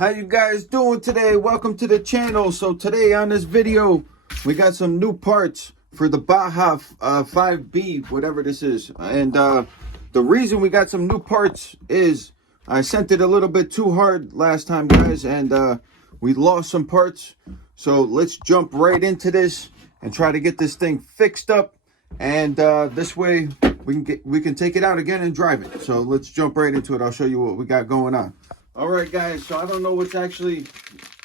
How you guys doing today? Welcome to the channel. So today on this video, we got some new parts for the Baja 5B, whatever this is. And the reason we got some new parts is I sent it a little bit too hard last time, guys, and we lost some parts. So let's jump right into this and try to get this thing fixed up. And this way we can take it out again and drive it. So let's jump right into it. I'll show you what we got going on. All right, guys, so I don't know what's actually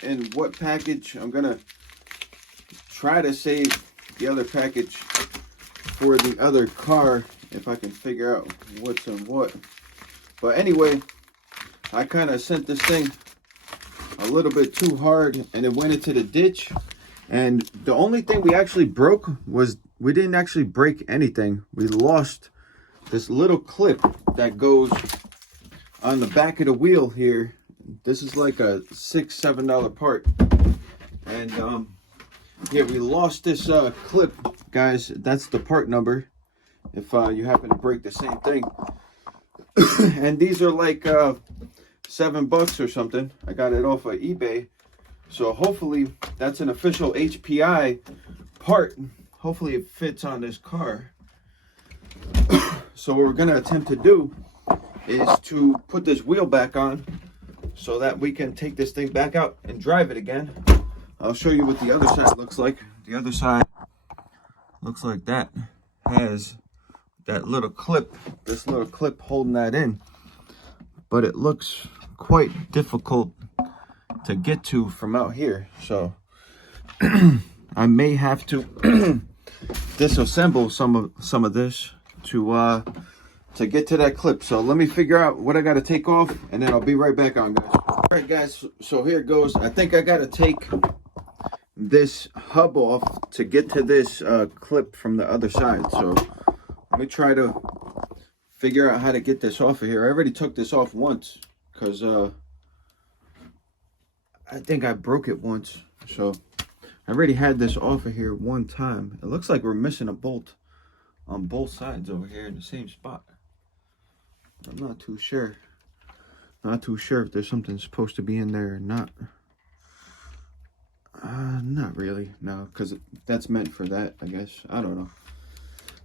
in what package. I'm going to try to save the other package for the other car if I can figure out what's in what. But anyway, I kind of sent this thing a little bit too hard and it went into the ditch. And the only thing we actually broke was we didn't actually break anything. We lost this little clip that goes on the back of the wheel here. This is like a $6-7 part, and yeah, we lost this clip, guys. That's the part number if you happen to break the same thing. And these are like $7 or something. I got it off of eBay, so hopefully that's an official HPI part. Hopefully it fits on this car. So what we're gonna attempt to do is to put this wheel back on so that we can take this thing back out and drive it again. I'll show you what the other side looks like. The other side looks like that. Has that little clip, this little clip holding that in. But it looks quite difficult to get to from out here. So I may have to disassemble some of this to get to that clip. So let me figure out what I got to take off, and then I'll be right back on, guys. All right, guys, so here it goes. I think I got to take this hub off to get to this clip from the other side. So let me try to figure out how to get this off of here. I already took this off once because I think I broke it once. So I already had this off of here one time. It looks like we're missing a bolt on both sides over here in the same spot. I'm not too sure. Not too sure if there's something supposed to be in there or not. Not really. No, because that's meant for that, I guess. I don't know.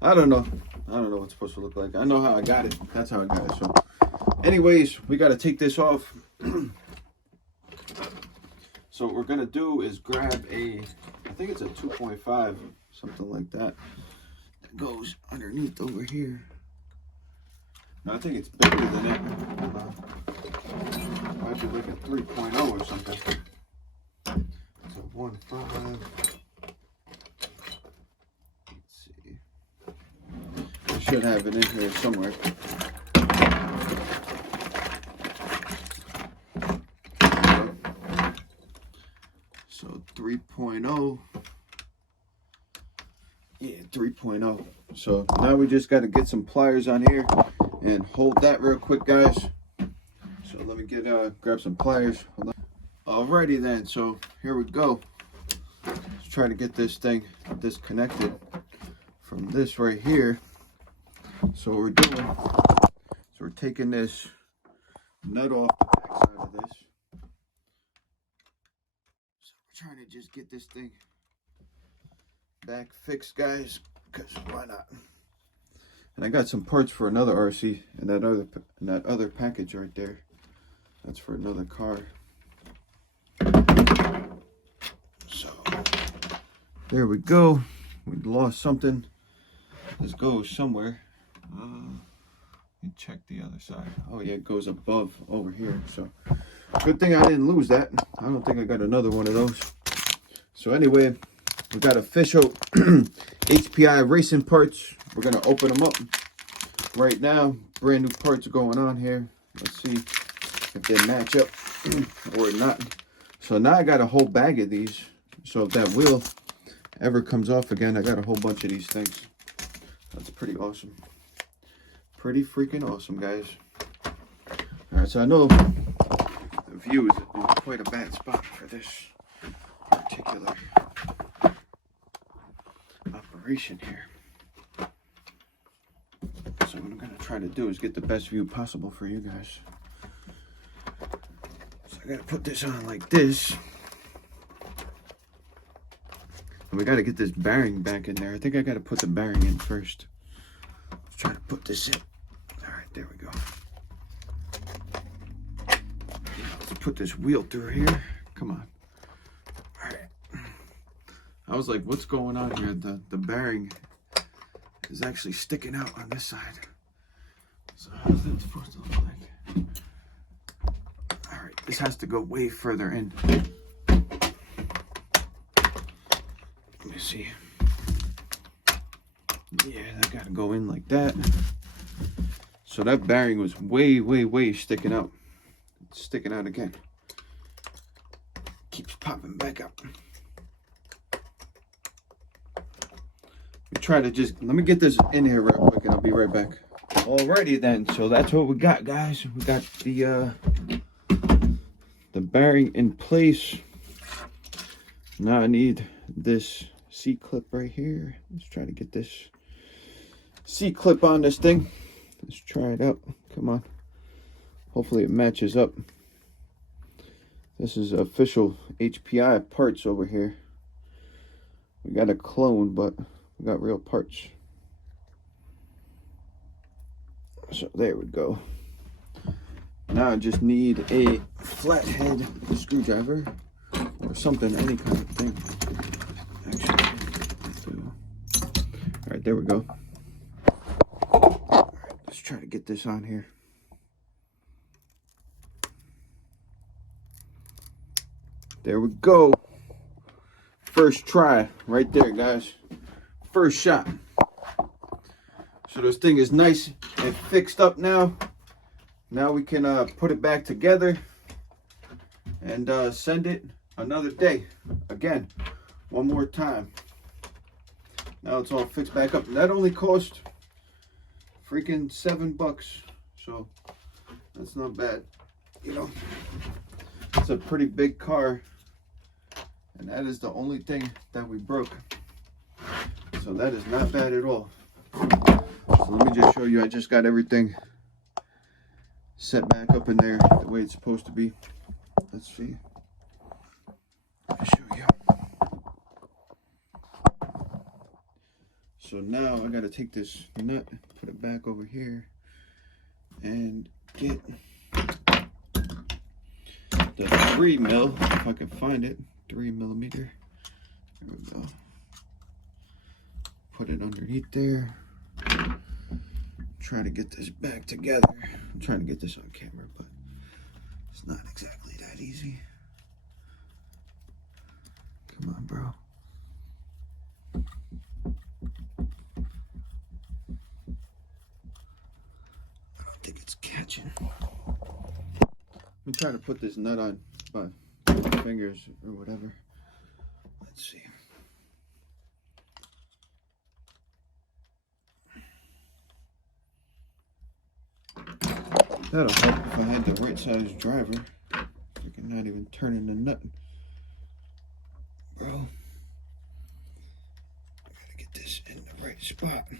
I don't know what it's supposed to look like. I know how I got it. That's how I got it. So anyways, we got to take this off. So what we're going to do is grab I think it's a 2.5, something like that. That goes underneath over here. No, I think it's bigger than that. Might be like a 3.0 or something. So 1.5. Let's see. I should have it in here somewhere. So 3.0. Yeah, 3.0. So now we just got to get some pliers on here and hold that real quick, guys. So let me grab some pliers. Hold on. Alrighty then, so here we go. Let's try to get this thing disconnected from this right here. So what we're doing is we're taking this nut off the back side of this. So we're trying to just get this thing back fixed, guys, because why not? And I got some parts for another RC and that other package right there. That's for another car. So there we go. We lost something. This goes somewhere. Let me check the other side. Oh yeah, it goes above over here. So good thing I didn't lose that. I don't think I got another one of those. So anyway, we got official HPI racing parts. We're gonna open them up right now. Brand new parts are going on here. Let's see if they match up or not. So now I got a whole bag of these. So if that wheel ever comes off again, I got a whole bunch of these things. That's pretty awesome. Pretty freaking awesome, guys. All right, so I know the view is in quite a bad spot for this particular operation here. So what I'm gonna try to do is get the best view possible for you guys. So I I gotta put this on like this. And we gotta get this bearing back in there. I think I gotta put the bearing in first. Let's try to put this in. All right, there we go. Let's put this wheel through here. Come on. All right. I was like, what's going on here? The bearing is actually sticking out on this side. So how's it supposed to look like? All right, this has to go way further in. Let me see. Yeah, that gotta go in like that. So that bearing was way sticking out. It's sticking out again. Keeps popping back up. We try to just, let me get this in here real quick and I'll be right back. Alrighty then, so that's what we got, guys. We got the bearing in place. Now I need this C-clip right here. Let's try to get this C-clip on this thing. Let's try it out. Come on. Hopefully it matches up. This is official HPI parts over here. We got a clone, but we got real parts. So there we go. Now I just need a flathead screwdriver or something, any kind of thing. Actually, all right, there we go. All right, let's try to get this on here. There we go. First try right there, guys. First shot. So this thing is nice and fixed up now. Now we can put it back together and send it another day. Again, one more time. Now it's all fixed back up. That only cost freaking $7. So that's not bad. You know, it's a pretty big car. And that is the only thing that we broke. So that is not bad at all. So let me just show you, I just got everything set back up in there the way it's supposed to be. Let's see. Let me show you. So now I gotta take this nut, put it back over here, and get the 3 mil, if I can find it, 3 millimeter. There we go. Put it underneath there. Try to get this back together. I'm trying to get this on camera, but it's not exactly that easy. Come on, bro. I don't think it's catching. I'm trying to put this nut on by my fingers or whatever. Let's see. That'll help if I had the right size driver. I can not even turn in the nut. Bro. Gotta get this in the right spot.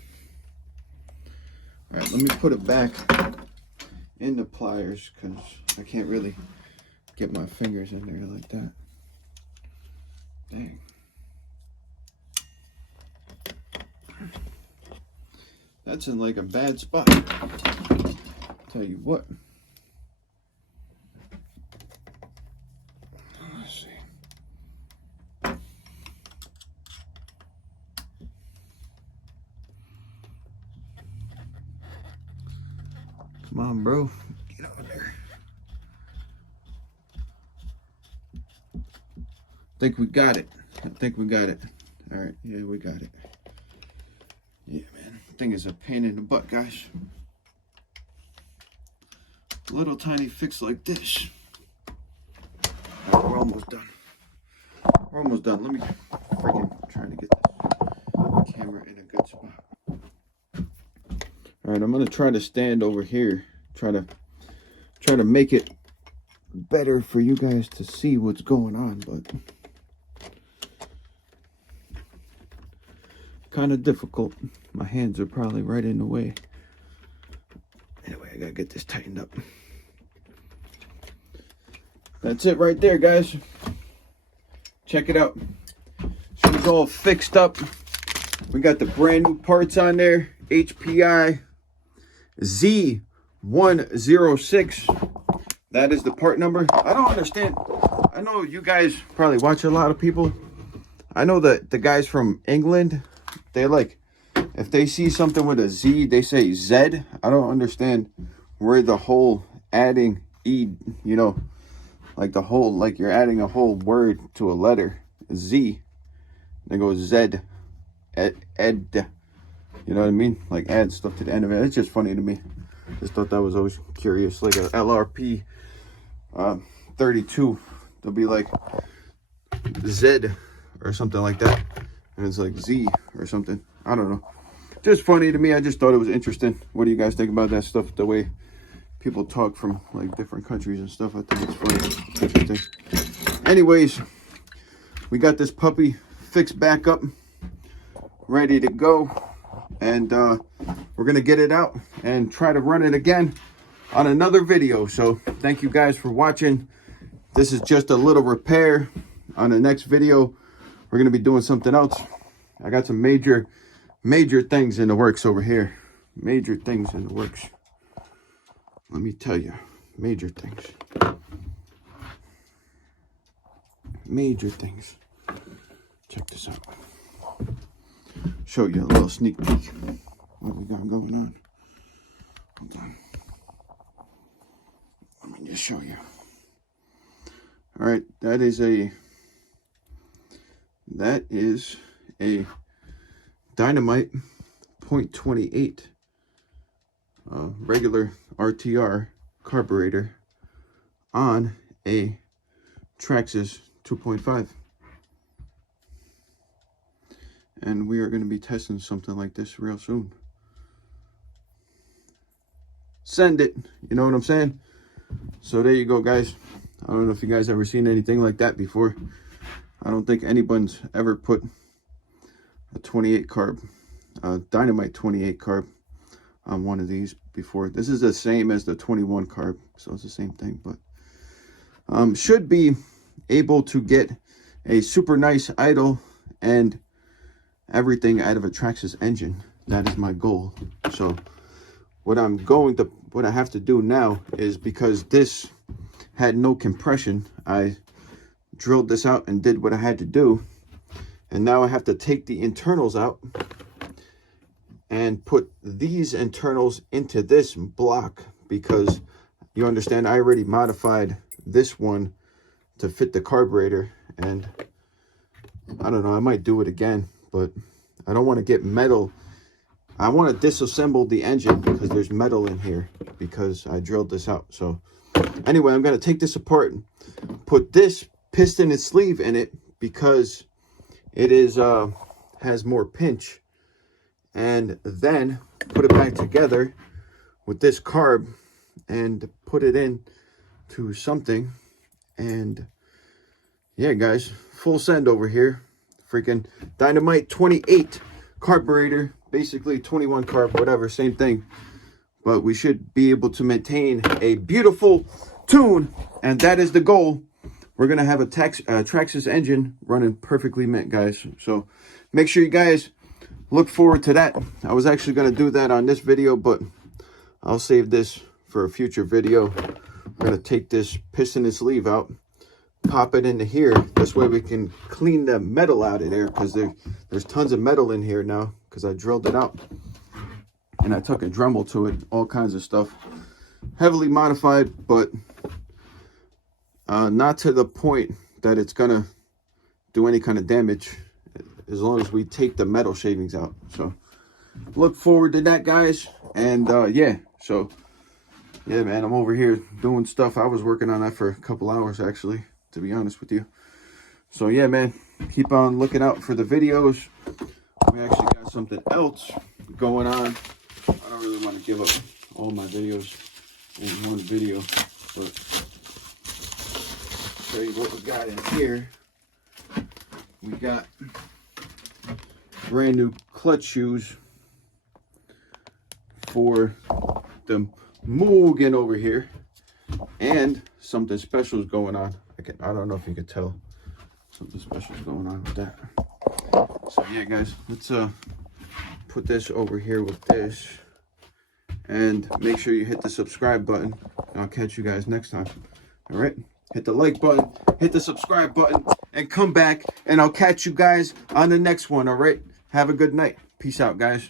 Alright, let me put it back in the pliers because I can't really get my fingers in there like that. Dang. That's in like a bad spot. Tell you what. Let's see. Come on, bro. Get on there. I think we got it. I think we got it. All right. Yeah, we got it. Yeah, man. Thing is a pain in the butt, guys. Little tiny fix like this. All right, we're almost done. We're almost done. Let me freaking try to get this camera in a good spot. All right, I'm gonna try to stand over here. Try to make it better for you guys to see what's going on, but kind of difficult. My hands are probably right in the way. Anyway, I gotta get this tightened up. That's it right there, guys. Check it out. She's all fixed up. We got the brand new parts on there. HPI Z106. That is the part number. I don't understand. I know you guys probably watch a lot of people. I know that the guys from England, they like, if they see something with a Z, they say Z. I don't understand where the whole adding E, you know, like the whole, like you're adding a whole word to a letter, Z. They go Z, ed. You know what I mean? Like add stuff to the end of it. It's just funny to me. Just thought that was always curious. Like a LRP 32, they'll be like Z or something like that, and it's like Z or something. I don't know. Just funny to me. I just thought it was interesting. What do you guys think about that stuff? The way people talk from like different countries and stuff. I think it's funny. Interesting. Anyways, we got this puppy fixed back up, ready to go, and we're gonna get it out and try to run it again on another video. So thank you guys for watching. This is just a little repair. On the next video, we're gonna be doing something else. I got some major things in the works over here. Major things in the works. Let me tell you, major things. Major things. Check this out. Show you a little sneak peek. What we got going on. Hold on. Let me just show you. All right, that is a Dynamite .28 regular RTR carburetor on a Traxxas 2.5. And we are going to be testing something like this real soon. Send it. You know what I'm saying? So there you go, guys. I don't know if you guys ever seen anything like that before. I don't think anyone's ever put a 28 carb, Dynamite 28 carb on one of these before. This is the same as the 21 carb, so it's the same thing, but should be able to get a super nice idle and everything out of a Traxxas engine. That is my goal. So what I have to do now is, because this had no compression, I drilled this out and did what I had to do, and now I have to take the internals out and put these internals into this block, because you understand, I already modified this one to fit the carburetor, and I don't know, I might do it again, but I don't want to get metal. I want to disassemble the engine because there's metal in here, because I drilled this out. So anyway, I'm going to take this apart, put this piston and sleeve in it because it is has more pinch, and then put it back together with this carb and put it in to something. And yeah, guys, full send over here. Freaking Dynamite 28 carburetor, basically 21 carb, whatever, same thing. But we should be able to maintain a beautiful tune, and that is the goal. We're gonna have a Traxxas engine running perfectly mint, guys. So make sure you guys look forward to that. I was actually gonna do that on this video, but I'll save this for a future video. We're gonna take this piston and sleeve out, pop it into here. This way we can clean the metal out of there, because there's tons of metal in here now, because I drilled it out and I took a Dremel to it, all kinds of stuff. Heavily modified, but not to the point that it's gonna do any kind of damage, as long as we take the metal shavings out. So look forward to that, guys. And yeah, so yeah, man, I'm over here doing stuff. I was working on that for a couple hours, actually, to be honest with you. So yeah, man, keep on looking out for the videos. We actually got something else going on. I don't really want to give up all my videos in one video, but show you what we got in here. We got brand new clutch shoes for the Mugen over here. And something special is going on. I don't know if you can tell. Something special is going on with that. So yeah, guys, let's put this over here with this. And make sure you hit the subscribe button. I'll catch you guys next time. All right? Hit the like button, hit the subscribe button, and come back. And I'll catch you guys on the next one, all right? Have a good night. Peace out, guys.